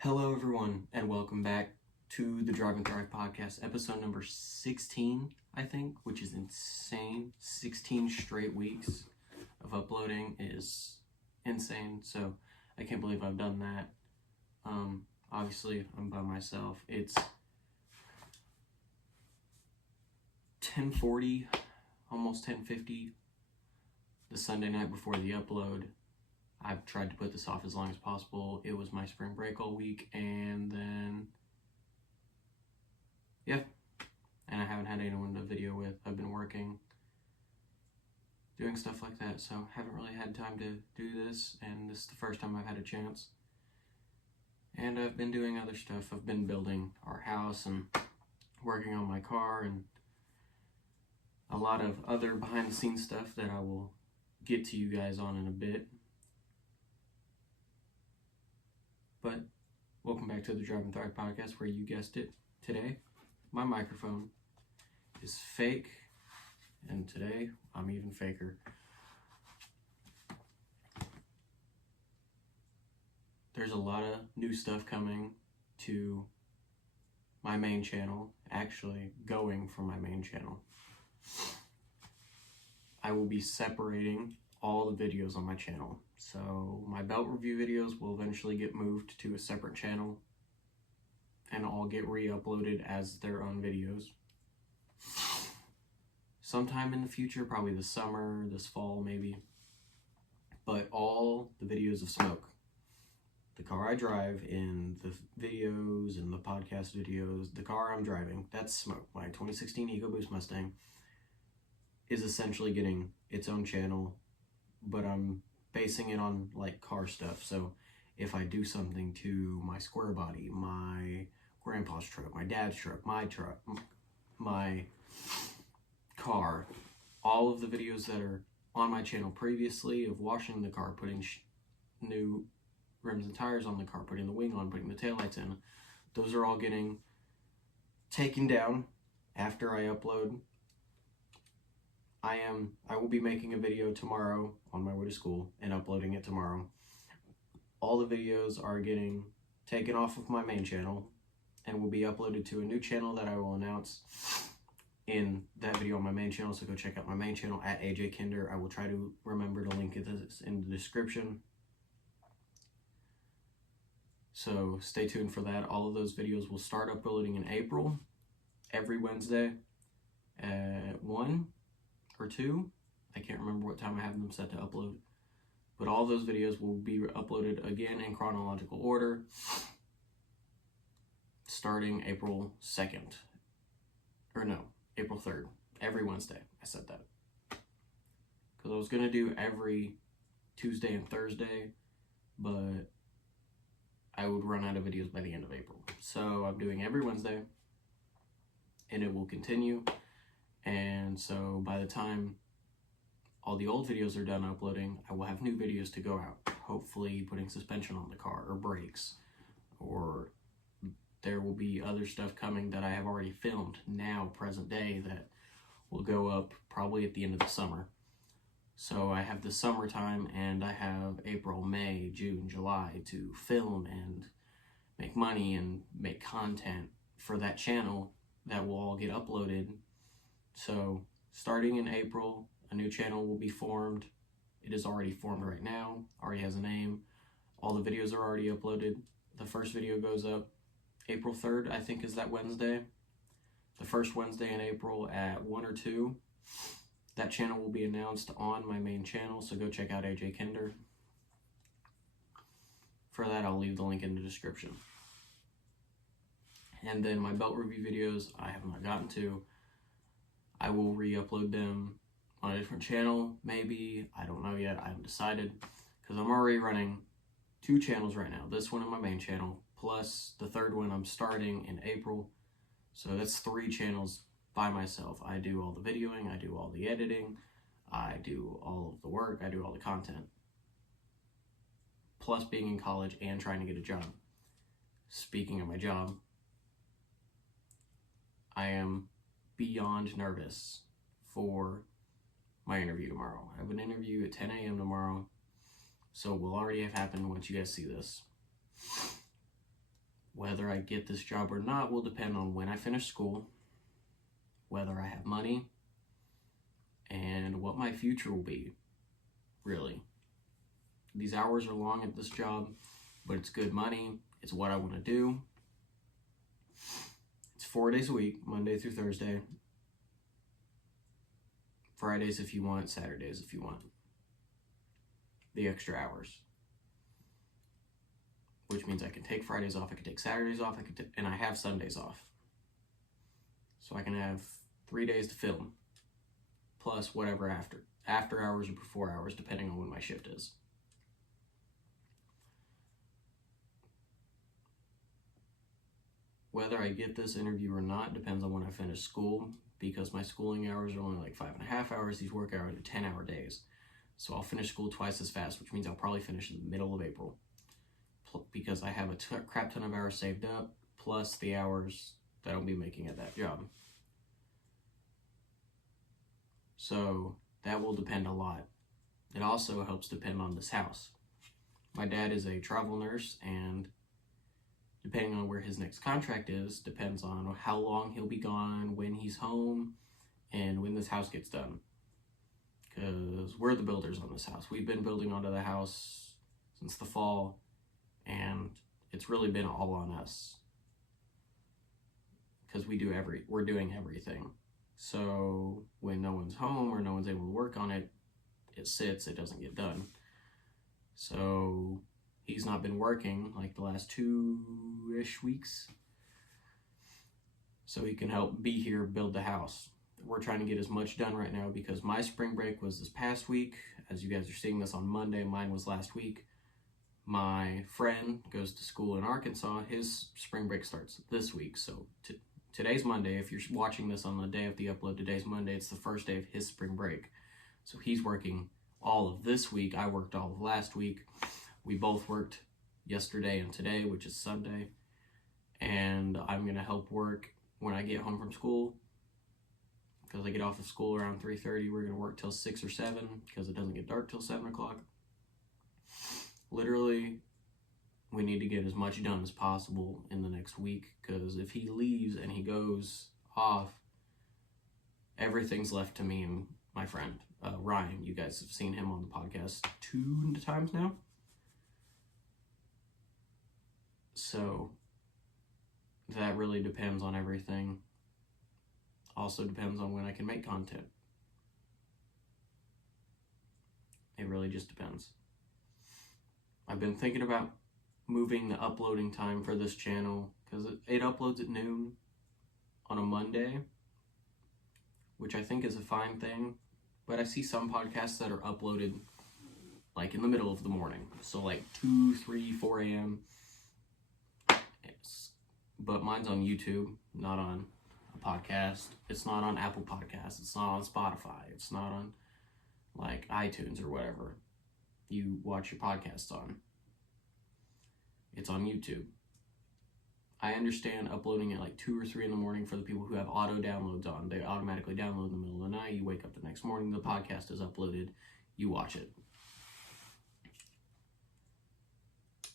Hello, everyone, and welcome back to the Drive and Thrive podcast, episode number 16, I think, which is insane. 16 straight weeks of uploading is insane, so I can't believe I've done that. Obviously, I'm by myself. It's 10:40, almost 10:50, the Sunday night before the upload. I've tried to put this off as long as possible. It was my spring break all week, and then, and I haven't had anyone to video with. I've been working, doing stuff like that, so haven't really had time to do this, and this is the first time I've had a chance. And I've been doing other stuff. I've been building our house and working on my car and a lot of other behind-the-scenes stuff that I will get to you guys on in a bit. But welcome back to the Drive and Thrive podcast, where you guessed it. Today, my microphone is fake, and today I'm even faker. There's a lot of new stuff coming to my main channel, actually going from my main channel. I will be separating all the videos on my channel. So my belt review videos will eventually get moved to a separate channel and all get re-uploaded as their own videos. Sometime in the future, probably this summer, this fall maybe. But all the videos of smoke, the car I drive in the videos and the podcast videos, the car I'm driving, that's smoke. My 2016 EcoBoost Mustang is essentially getting its own channel, but I'm basing it on like car stuff. So if I do something to my square body, my grandpa's truck, my dad's truck, my car, all of the videos that are on my channel previously of washing the car, putting new rims and tires on the car, putting the wing on, putting the taillights in, those are all getting taken down after I upload. I will be making a video tomorrow on my way to school and uploading it tomorrow. All the videos are getting taken off of my main channel and will be uploaded to a new channel that I will announce in that video on my main channel. So go check out my main channel at AJ Kinder. I will try to remember to link it in the description. So stay tuned for that. All of those videos will start uploading in April, every Wednesday at 1 or 2. I can't remember what time I have them set to upload. But all those videos will be uploaded again in chronological order, starting April 2nd. Or no, April 3rd. Every Wednesday. I said that. Because I was going to do every Tuesday and Thursday, but I would run out of videos by the end of April. So I'm doing every Wednesday, and it will continue. And so by the time all the old videos are done uploading, I will have new videos to go out. Hopefully putting suspension on the car or brakes, or there will be other stuff coming that I have already filmed now, present day, that will go up probably at the end of the summer. So I have the summertime, and I have April, May, June, July to film and make money and make content for that channel that will all get uploaded. So starting in April, a new channel will be formed. It is already formed right now, already has a name. All the videos are already uploaded. The first video goes up April 3rd, I think is that Wednesday. The first Wednesday in April at 1 or 2. That channel will be announced on my main channel, so go check out AJ Kinder. For that, I'll leave the link in the description. And then my belt review videos, I have not gotten to. I will re-upload them on a different channel, maybe. I don't know yet. I haven't decided, because I'm already running 2 channels right now. This one and my main channel, plus the third one I'm starting in April. So that's 3 channels by myself. I do all the videoing, I do all the editing, I do all of the work, I do all the content. Plus being in college and trying to get a job. Speaking of my job, I am beyond nervous for my interview tomorrow. I have an interview at 10 a.m. tomorrow, so it will already have happened once you guys see this. Whether I get this job or not will depend on when I finish school, whether I have money, and what my future will be, really. These hours are long at this job, but it's good money. It's what I want to do. It's 4 days a week, Monday through Thursday. Fridays if you want, Saturdays if you want. The extra hours. Which means I can take Fridays off, I can take Saturdays off, and I have Sundays off. So I can have 3 days to film, plus whatever after hours or before hours, depending on when my shift is. Whether I get this interview or not depends on when I finish school, because my schooling hours are only like 5.5 hours. These work hours are 10-hour days. So I'll finish school twice as fast, which means I'll probably finish in the middle of April, because I have a crap ton of hours saved up, plus the hours that I'll be making at that job. So that will depend a lot. It also helps depend on this house. My dad is a travel nurse, and depending on where his next contract is, depends on how long he'll be gone, when he's home, and when this house gets done. Because we're the builders on this house. We've been building onto the house since the fall, and it's really been all on us. Because we're doing everything. So when no one's home or no one's able to work on it, it sits, it doesn't get done. So he's not been working like the last 2-ish weeks. So he can help be here, build the house. We're trying to get as much done right now because my spring break was this past week. As you guys are seeing this on Monday, mine was last week. My friend goes to school in Arkansas. His spring break starts this week. So today's Monday. If you're watching this on the day of the upload, today's Monday. It's the first day of his spring break. So he's working all of this week. I worked all of last week. We both worked yesterday and today, which is Sunday. And I'm going to help work when I get home from school. Because I get off of school around 3:30. We're going to work till 6 or 7 because it doesn't get dark till 7 o'clock. Literally, we need to get as much done as possible in the next week, because if he leaves and he goes off, everything's left to me and my friend, Ryan. You guys have seen him on the podcast 2 times now. So that really depends on everything. Also depends on when I can make content. It really just depends. I've been thinking about moving the uploading time for this channel, because it uploads at noon on a Monday, which I think is a fine thing. But I see some podcasts that are uploaded like in the middle of the morning. So like 2, 3, 4 a.m. But mine's on YouTube, not on a podcast. It's not on Apple Podcasts. It's not on Spotify. It's not on like iTunes or whatever you watch your podcasts on. It's on YouTube. I understand uploading at like 2 or 3 in the morning for the people who have auto downloads on. They automatically download in the middle of the night. You wake up the next morning, the podcast is uploaded. You watch it.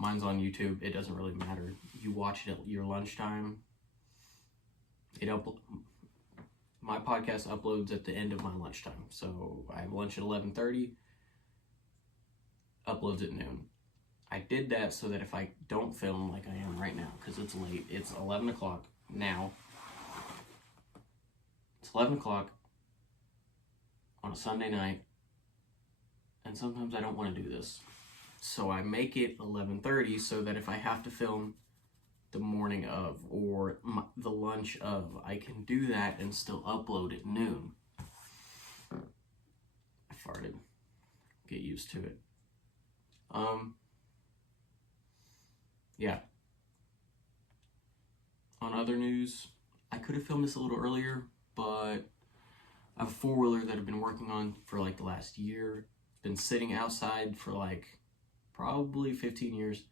Mine's on YouTube. It doesn't really matter. You watch it at your lunchtime. My podcast uploads at the end of my lunchtime. So I have lunch at 11:30. Uploads at noon. I did that so that if I don't film like I am right now, because it's late, it's 11 o'clock now. It's 11 o'clock on a Sunday night, and sometimes I don't want to do this. So I make it 11:30 so that if I have to film the morning of or the lunch of, I can do that and still upload at noon. I farted. Get used to it. Yeah. On other news, I could have filmed this a little earlier, but I have a 4-wheeler that I've been working on for like the last year. It's been sitting outside for like probably 15 years.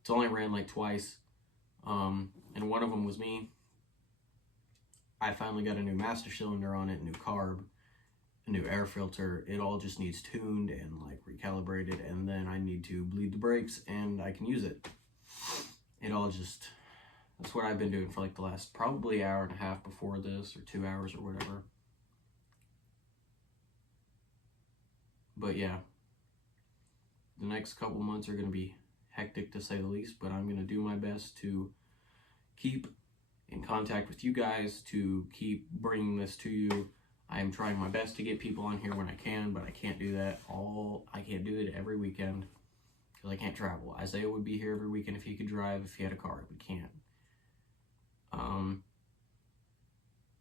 It's only ran like twice. And one of them was me. I finally got a new master cylinder on it, new carb, a new air filter. It all just needs tuned and like recalibrated, and then I need to bleed the brakes and I can use it. It all just That's what I've been doing for like the last probably hour and a half before this, or 2 hours or whatever. But yeah, the next couple months are going to be hectic to say the least, but I'm going to do my best to keep in contact with you guys, to keep bringing this to you. I am trying my best to get people on here when I can, but I can't do that I can't do it every weekend because I can't travel. Isaiah would be here every weekend if he could drive, if he had a car, but can't.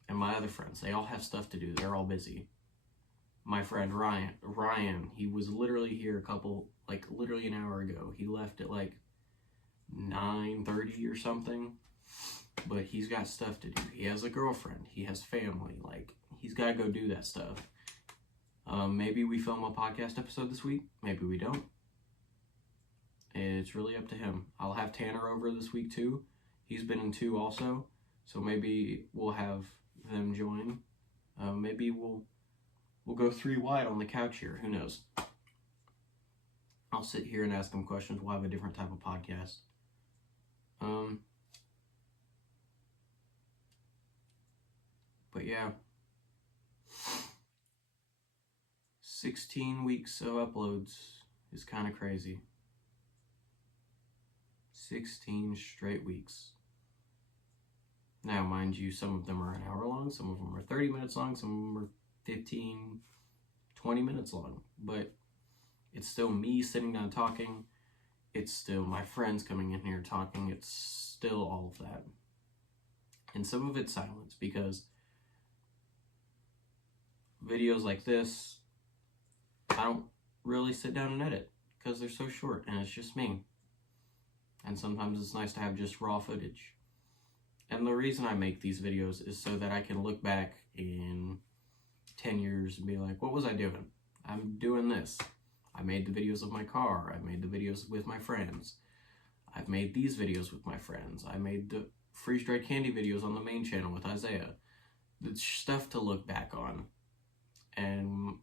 And my other friends, they all have stuff to do. They're all busy. My friend Ryan, he was literally here literally an hour ago. He left at like 9:30 or something, but he's got stuff to do. He has a girlfriend. He has family. Like, he's got to go do that stuff. Maybe we film a podcast episode this week. Maybe we don't. It's really up to him. I'll have Tanner over this week too. He's been in 2 also, so maybe we'll have them join. Maybe we'll go 3 wide on the couch here. Who knows? I'll sit here and ask them questions. We'll have a different type of podcast. But yeah, 16 weeks of uploads is kind of crazy. 16 straight weeks. Now, mind you, some of them are an hour long, some of them are 30 minutes long, some of them are 15, 20 minutes long. But it's still me sitting down talking. It's still my friends coming in here talking. It's still all of that. And some of it's silence, because videos like this, I don't really sit down and edit because they're so short and it's just me. And sometimes it's nice to have just raw footage. And the reason I make these videos is so that I can look back in 10 years and be like, what was I doing? I'm doing this. I made the videos of my car. I made the videos with my friends. I've made these videos with my friends. I made the freeze-dried candy videos on the main channel with Isaiah. It's stuff to look back on. And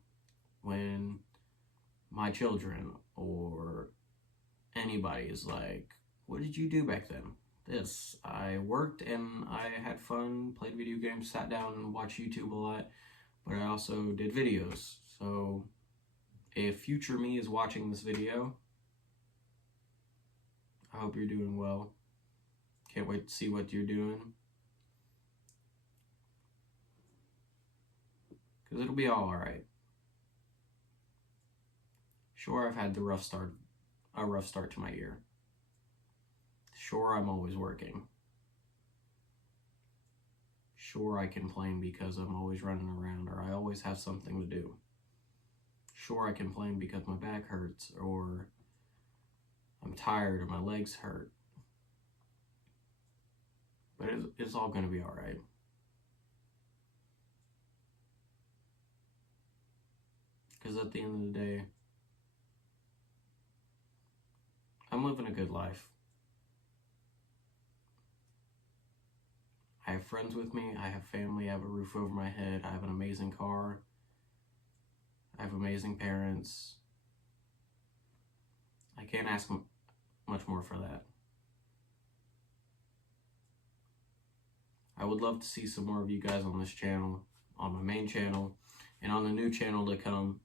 when my children or anybody is like, what did you do back then? This. I worked and I had fun, played video games, sat down and watched YouTube a lot, but I also did videos. So if future me is watching this video, I hope you're doing well. Can't wait to see what you're doing. Because it'll be all alright. Sure, I've had a rough start to my year. Sure, I'm always working. Sure, I complain because I'm always running around, or I always have something to do. Sure, I complain because my back hurts, or I'm tired, or my legs hurt. But it's all going to be alright. Because at the end of the day, I'm living a good life. I have friends with me, I have family, I have a roof over my head, I have an amazing car, I have amazing parents. I can't ask much more for that. I would love to see some more of you guys on this channel, on my main channel, and on the new channel to come.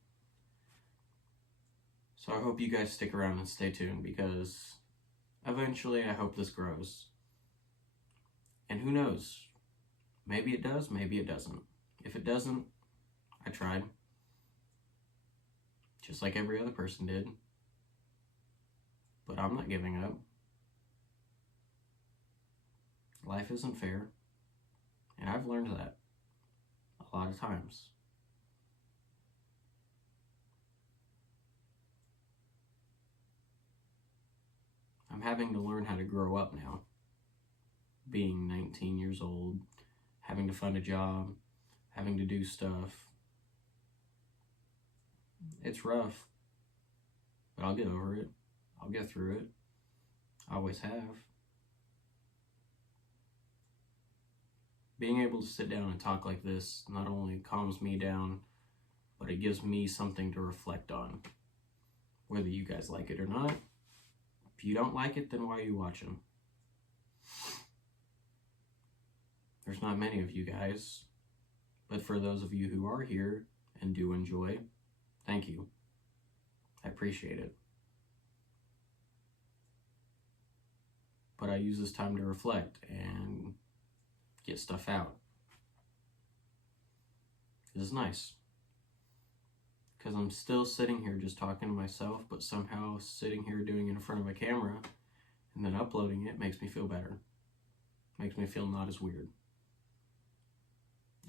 So I hope you guys stick around and stay tuned, because eventually I hope this grows. And who knows? Maybe it does, maybe it doesn't. If it doesn't, I tried. Just like every other person did. But I'm not giving up. Life isn't fair. And I've learned that a lot of times. I'm having to learn how to grow up now. Being 19 years old, having to find a job, having to do stuff. It's rough, but I'll get over it. I'll get through it. I always have. Being able to sit down and talk like this not only calms me down, but it gives me something to reflect on. Whether you guys like it or not. If you don't like it, then why are you watching? There's not many of you guys, but for those of you who are here and do enjoy, thank you. I appreciate it. But I use this time to reflect and get stuff out. This is nice. Because I'm still sitting here just talking to myself, but somehow sitting here doing it in front of a camera and then uploading it makes me feel better. Makes me feel not as weird.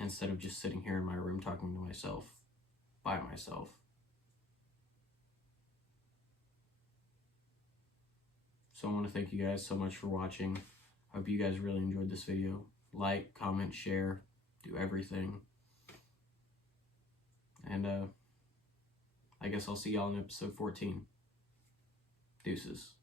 Instead of just sitting here in my room talking to myself, by myself. So I want to thank you guys so much for watching. I hope you guys really enjoyed this video. Like, comment, share, do everything. And I guess I'll see y'all in episode 14. Deuces.